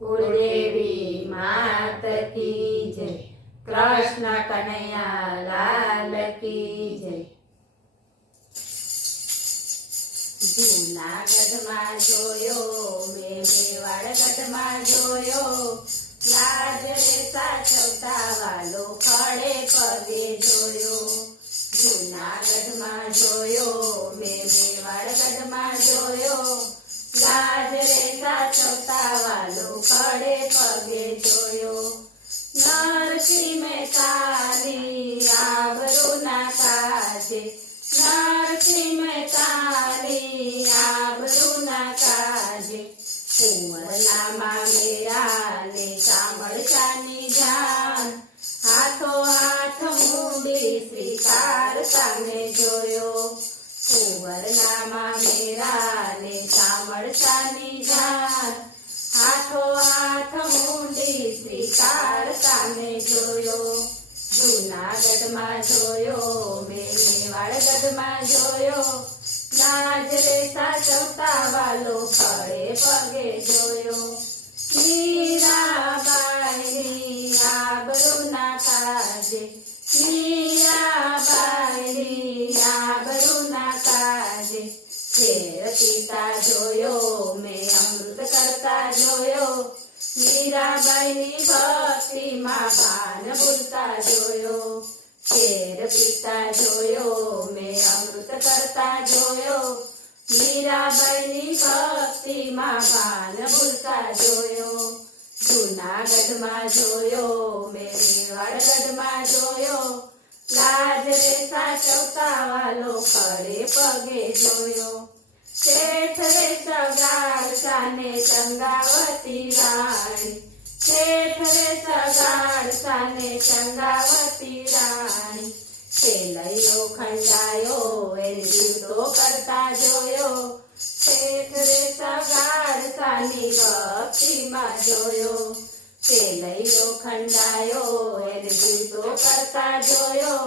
कुलदेवी मात की जय। कृष्ण कन्हैया लाल की जय। जूनागढ़ जोयो मैं मेवाड़गढ़ में जोयो लाज रे साचवता वालो खड़े पगे जोयो। जूनागढ़ में जोयो मैं मेवाड़गढ़ में जोयो लाज रे साचवता वालो खड़े पगे जोयो। नरसिंह में काली आबरू ना काजे नरसिंह में काली आबरू ना काजे। कुंवरनामा मेरा ने सांभळतानी जान हाथो हाथ मूंडी स्वीकारता ने जोयो। कुंवरनामा मेरा ने सांभळतानी जान हाथो हाथ मूंडी स्वीकारता ने जोयो। जूनागढ़ में जोयो मैं मेवाड़गढ़ में जोयो लाज रे साचवता वालो खड़े पगे जोयो। मीराबाईनी आबरू ना काजे मीराबाईनी आबरू ना काजे। शेर पीता जोयो मैं अमृत करता जोयो मीराबाईनी भक्ति मां भान भूलता जोयो। शेर पीता जोयो मैं अमृत करता जोयो मीराबाईनी भक्ति मां भान भूलता जोयो। जूनागढ़ में जोयो मैं मेवाड़गढ़ में जोयो लाज रे साचवता वालो खड़े पगे जोयो। શેઠ રે સગાડ સાને ચંગાવતી રાણી શેઠ રે સગાડ સાને ચંગાવતી રાણી। છેલૈયો ખંડાયો એને જીવતો કરતા જોયો શેઠ રે સગાડ સાની ભક્તિમાં જોયો। છેલૈયો ખંડાયો એને જીવતો કરતા જોયો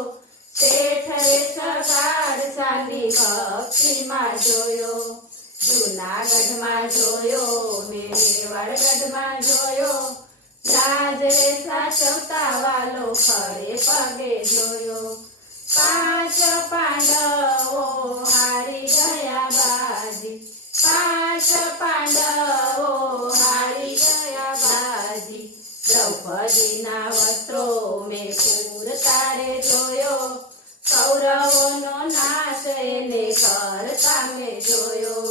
શેઠ રે સગાડ સાની ભક્તિમાં જોયો। જૂનાગઢ માં જોયો મેં મેવાડગઢ માં જોયો લાજ રે સાચવતા વાલો ખડે પગે જોયો। પાંચ પાંડવો હારી ગયા બાજી પાંચ પાંડવો હારી ગયા બાજી। દ્રૌપદીના વસ્ત્રો મેં પૂરતારે જોયો કૌરવોનો નાશ એને કરતા મેં જોયો।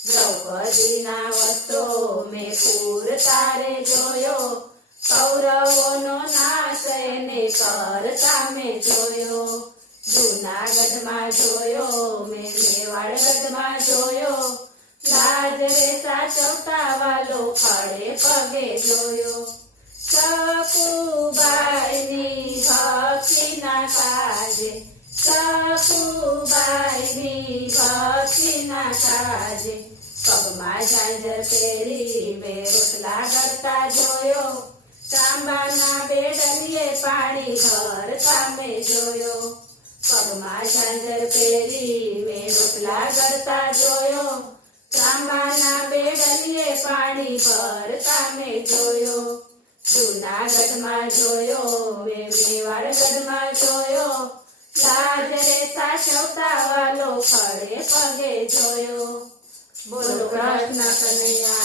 દ્રૌપદીના વસ્ત્રો મેં પૂરતારે જોયો કૌરવોનો નાશ એને કરતા મેં જોયો। જૂનાગઢમાં જોયો મેં મેવાડગઢમાં જોયો લાજ રે સાચવતા વાલો ખડે પગે જોયો। સકુબાઈની ભક્તિ ના કાજે સકુબાઈની ભક્તિ ના કાજે। પગમાં ઝાંઝર પહેરી મેં રોટલા કરતા જોયો તાંબાના બેડલીએ પાણી ભરતા મેં જોયો। પગમાં ઝાંઝર પહેરી મેં રોટલા કરતા જોયો તાંબાના બેડલીએ પાણી ભરતા મેં જોયો। જૂનાગઢ માં જોયો મેં મેવાડગઢ માં જોયો લાજ રે સાચવતા વાલો ખડે પગે જોયો। બોલો કૃષ્ણ કનૈયા